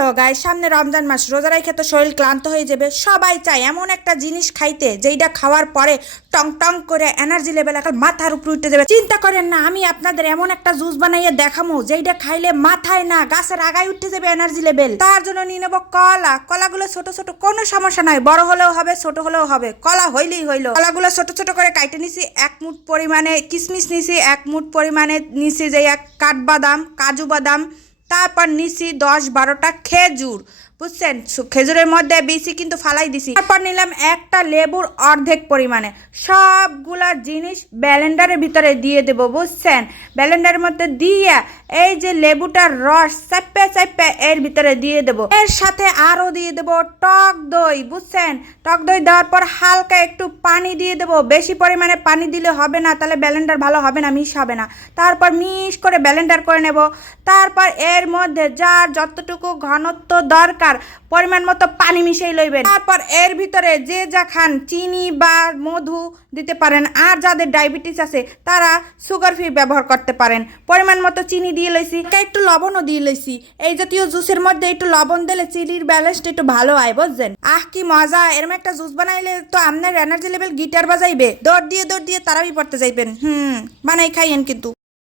Hello guys, সামনে রমজান মাস। রোজা রাখে তো শরীর ক্লান্ত হয়ে যাবে। সবাই চায় এমন একটা জিনিস খাইতে যেইটা খাওয়ার পরে টং টং করে এনার্জি লেভেল এখন মাথার উপর উঠে যাবে। চিন্তা করেন না, আমি আপনাদের এমন একটা জুস বানাইয়ে দেখামো যেইটা খাইলে মাথায় না গাছের আগায় উঠে যাবে এনার্জি লেভেল। তার জন্য নিয়ে নেবো কলা। কলাগুলো ছোট ছোট, কোনো সমস্যা নাই, বড় হলেও হবে ছোট হলেও হবে, কলা হইলেই হইলো। কলাগুলো ছোট ছোট করে কাইটে নিছি। এক মুঠ পরিমাণে কিশমিশ নিছি, এক মুঠ পরিমাণে নিছি যে এক কাঠবাদাম, কাজু বাদাম, তারপর নিছি 10-12টা খেজুর, বুঝছেন? খেজুরের মধ্যে বিচি কিন্তু ফালাই দিছি। তারপর নিলাম একটা লেবুর অর্ধেক পরিমাণে। সবগুলা জিনিস ব্লেন্ডারের ভিতরে দিয়ে দেব, বুঝছেন? ব্লেন্ডারের মধ্যে দিয়ে এই যে লেবুটার রস চাপে চাপে এর ভিতরে দিয়ে দেব। এর সাথে আরো দিয়ে দেব টক দই, বুঝছেন? টক দই দেওয়ার পর হালকা একটু পানি দিয়ে দেব। বেশি পরিমাণে পানি দিলে হবে না, তাহলে ব্লেন্ডার ভালো হবে না, মিশ হবে না। তারপর মিশ করে ব্লেন্ডার করে নেব। তারপর এর মধ্যে যার যতটুকু ঘনত্ব দরকার পরিমাণ মতো পানি মিশিয়ে লইবেন। তারপর এর ভিতরে যে যা খান চিনি বা মধু দিতে পারেন, আর যাদের ডায়াবেটিস আছে তারা সুগার ফ্রি ব্যবহার করতে পারেন। পরিমাণ মতো চিনি দিয়ে লইছি, একটু লবণও দিয়ে লইছি। এই জাতীয় জুসের মধ্যে একটু লবণ দিলে চিনির ব্যালেন্সটা একটু ভালো হয়, বুঝছেন? কি মজা! এরকম একটা জুস বানাইলে তো আপনার এনার্জি লেভেল গিটার বাজাইবে। দৌড় দিয়ে তারাবি পড়তে যাইবেন। বানাই খাইয়েন কিন্তু।